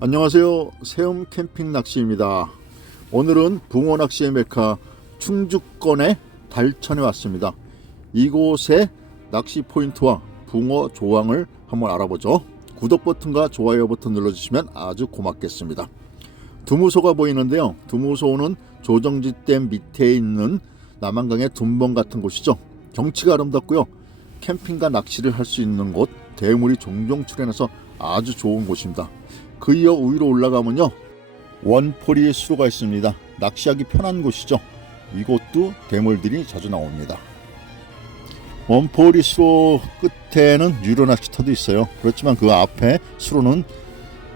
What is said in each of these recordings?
안녕하세요. 세움 캠핑 낚시입니다. 오늘은 붕어 낚시의 메카 충주권의 달천에 왔습니다. 이곳의 낚시 포인트와 붕어 조항을 한번 알아보죠. 구독 버튼과 좋아요 버튼 눌러주시면 아주 고맙겠습니다. 두무소가 보이는데요. 두무소는 조정지댐 밑에 있는 남한강의 둔번 같은 곳이죠. 경치가 아름답고요. 캠핑과 낚시를 할 수 있는 곳, 대물이 종종 출현해서 아주 좋은 곳입니다. 그 이어 위로 올라가면요. 원포리 수로가 있습니다. 낚시하기 편한 곳이죠. 이곳도 대물들이 자주 나옵니다. 원포리 수로 끝에는 유료 낚시터도 있어요. 그렇지만 그 앞에 수로는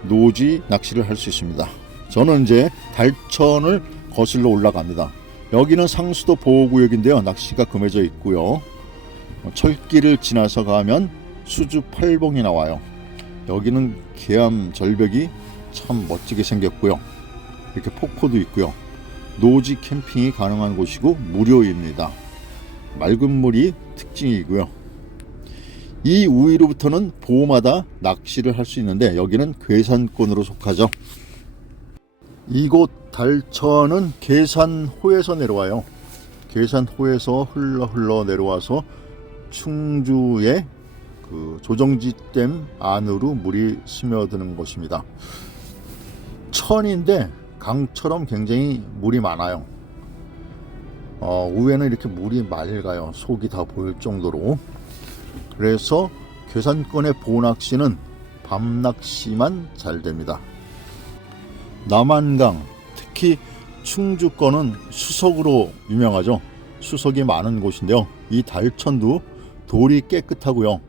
노지 낚시를 할 수 있습니다. 저는 이제 달천을 거슬러 올라갑니다. 여기는 상수도 보호구역인데요. 낚시가 금해져 있고요. 철길을 지나서 가면 수주 팔봉이 나와요. 여기는 계암 절벽이 참 멋지게 생겼고요. 이렇게 폭포도 있고요. 노지 캠핑이 가능한 곳이고 무료입니다. 맑은 물이 특징이고요. 이 우위로부터는 보호마다 낚시를 할 수 있는데 여기는 괴산권으로 속하죠. 이곳 달천은 계산호에서 내려와요. 계산호에서 흘러 흘러 내려와서 충주의 그 조정지댐 안으로 물이 스며드는 곳입니다. 천인데 강처럼 굉장히 물이 많아요. 어, 위에는 이렇게 물이 맑아요. 속이 다 보일 정도로. 그래서 괴산권의 보낚시는 밤낚시만 잘 됩니다. 남한강, 특히 충주권은 수석으로 유명하죠. 수석이 많은 곳인데요. 이 달천도 돌이 깨끗하고요.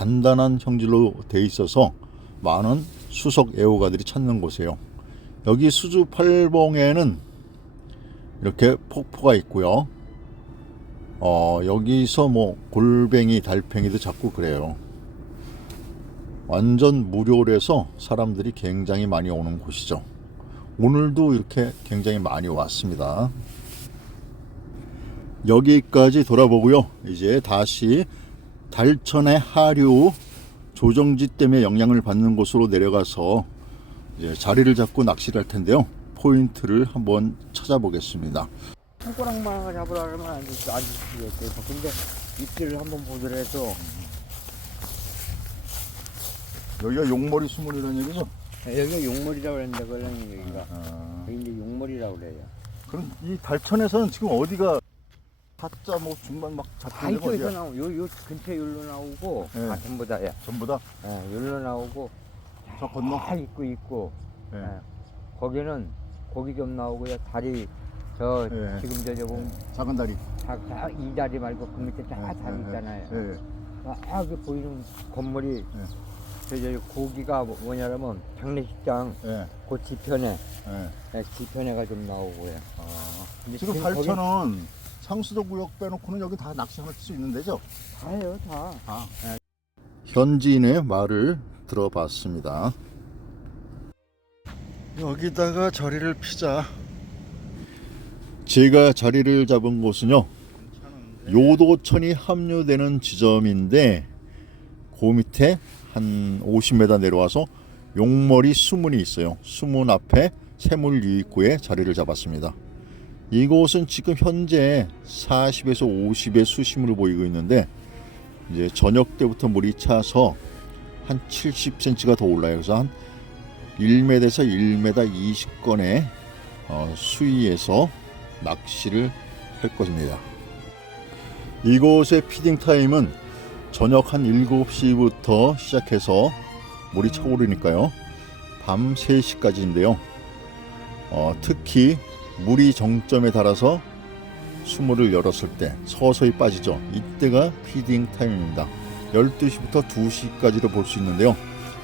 단단한 형질로 돼 있어서 많은 수석 애호가들이 찾는 곳이에요. 여기 수주 팔봉에는 이렇게 폭포가 있고요. 어, 여기서 뭐 골뱅이, 달팽이도 잡고 그래요. 완전 무료라서 사람들이 굉장히 많이 오는 곳이죠. 오늘도 이렇게 굉장히 많이 왔습니다. 여기까지 돌아보고요. 이제 다시 달천의 하류 조정지 때문에 영향을 받는 곳으로 내려가서 자리를 잡고 낚시를 할 텐데요. 포인트를 한번 찾아보겠습니다. 손가락만 하나 잡으라 그러면 안 주- 주시겠어요. 근데 입질을 한번 보더라도 여기가 용머리 수문이라는 얘기죠? 여기가 용머리라고 그랬는데 그러니 여기가 아, 여기 이제 용머리라고 그래요. 그럼 이 달천에서는 지금 어디가 타짜 뭐 중반 막 다 잡히는 이쪽에서 어디야? 나오고 요, 요 근처에 여기로 나오고 예. 다 전부 다 예. 전부 다? 예, 여기로 나오고 저 건너? 다 있고 있고 예. 예. 거기는 고기 좀 나오고요. 다리 저 예. 지금 저 저거 작은 다리. 다, 다, 이 다리 말고 그 밑에 다 예, 다리 예, 있잖아요. 예. 아, 그 보이는 건물이 저, 저 고기가 뭐- 뭐냐면 장례식장 예. 그 뒤편에 예. 예, 뒤편에가 좀 나오고요. 아, 근데 지금 거기 달천은 상수도 구역 빼놓고는 여기 다 낚시할 수 있는 데죠? 다예요, 다. 아. 현지인의 말을 들어봤습니다. 여기다가 자리를 피자. 제가 자리를 잡은 곳은요. 요도천이 합류되는 지점인데 그 밑에 한 50m 내려와서 용머리 수문이 있어요. 수문 앞에 새물 유입구에 자리를 잡았습니다. 이곳은 지금 현재 40에서 50의 수심으로 보이고 있는데 이제 저녁 때부터 물이 차서 한 70cm가 더 올라요. 그래서 한 1m에서 1m 20건의 어, 수위에서 낚시를 할 것입니다. 이곳의 피딩 타임은 저녁 한 7시부터 시작해서 물이 차오르니까요. 밤 3시까지인데요. 어, 특히 물이 정점에 달아서 수물을 열었을 때 서서히 빠지죠. 이때가 피딩 타임입니다. 12시부터 2시까지도 볼수 있는데요.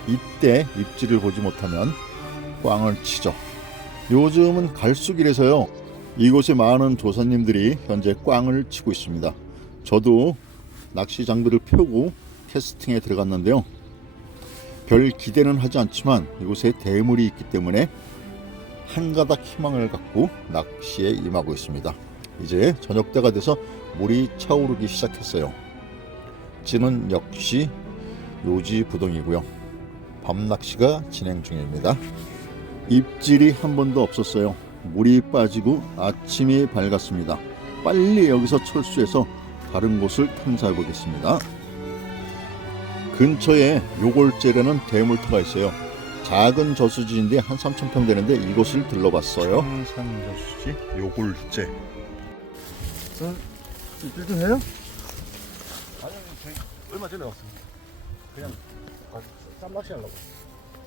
이때 입질을 보지 못하면 꽝을 치죠. 요즘은 갈수길에서요. 이곳에 많은 조사님들이 현재 꽝을 치고 있습니다. 저도 낚시 장비를 펴고 캐스팅에 들어갔는데요. 별 기대는 하지 않지만 이곳에 대물이 있기 때문에 한 가닥 희망을 갖고 낚시에 임하고 있습니다. 이제 저녁 때가 돼서 물이 차오르기 시작했어요. 찌는 역시 요지부동이고요. 밤 낚시가 진행 중입니다. 입질이 한 번도 없었어요. 물이 빠지고 아침이 밝았습니다. 빨리 여기서 철수해서 다른 곳을 탐사해 보겠습니다. 근처에 요골제라는 대물터가 있어요. 작은 저수지인데 한 3,000평 되는데 이곳을 들러봤어요. 청산 저수지 요골제. 입질 좀 해요? 아니 저희 얼마 전에 왔습니다. 그냥 아, 쌈낚시 하려고.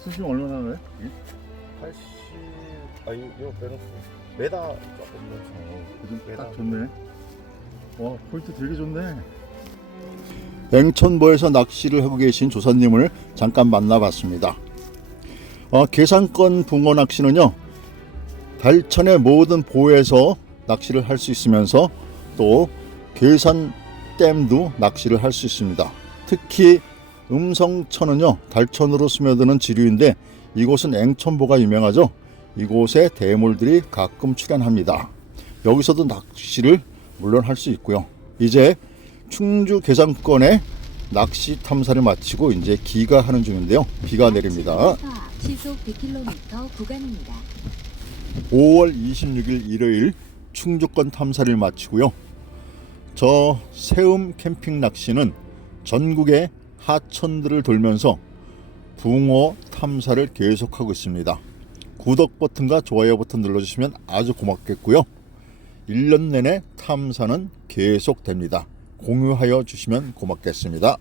수심 얼마나 나요? 80 아니 이거 빼놓고 메다 조금 넘쳐. 메다. 딱 좋네. 와 포인트 되게 좋네. 앵천보에서 낚시를 하고 계신 조사님을 잠깐 만나봤습니다. 어, 계산권 붕어 낚시는요 달천의 모든 보에서 낚시를 할 수 있으면서 또 계산 댐도 낚시를 할 수 있습니다. 특히 음성천은요 달천으로 스며드는 지류인데 이곳은 앵천보가 유명하죠. 이곳에 대물들이 가끔 출연합니다. 여기서도 낚시를 물론 할 수 있고요. 이제 충주 계산권에 낚시 탐사를 마치고 이제 기가하는 중인데요. 비가 내립니다. 시속 100km 구간입니다. 5월 26일 일요일 충주권 탐사를 마치고요. 저 세움 캠핑 낚시는 전국의 하천들을 돌면서 붕어 탐사를 계속하고 있습니다. 구독 버튼과 좋아요 버튼 눌러주시면 아주 고맙겠고요. 1년 내내 탐사는 계속됩니다. 공유하여 주시면 고맙겠습니다.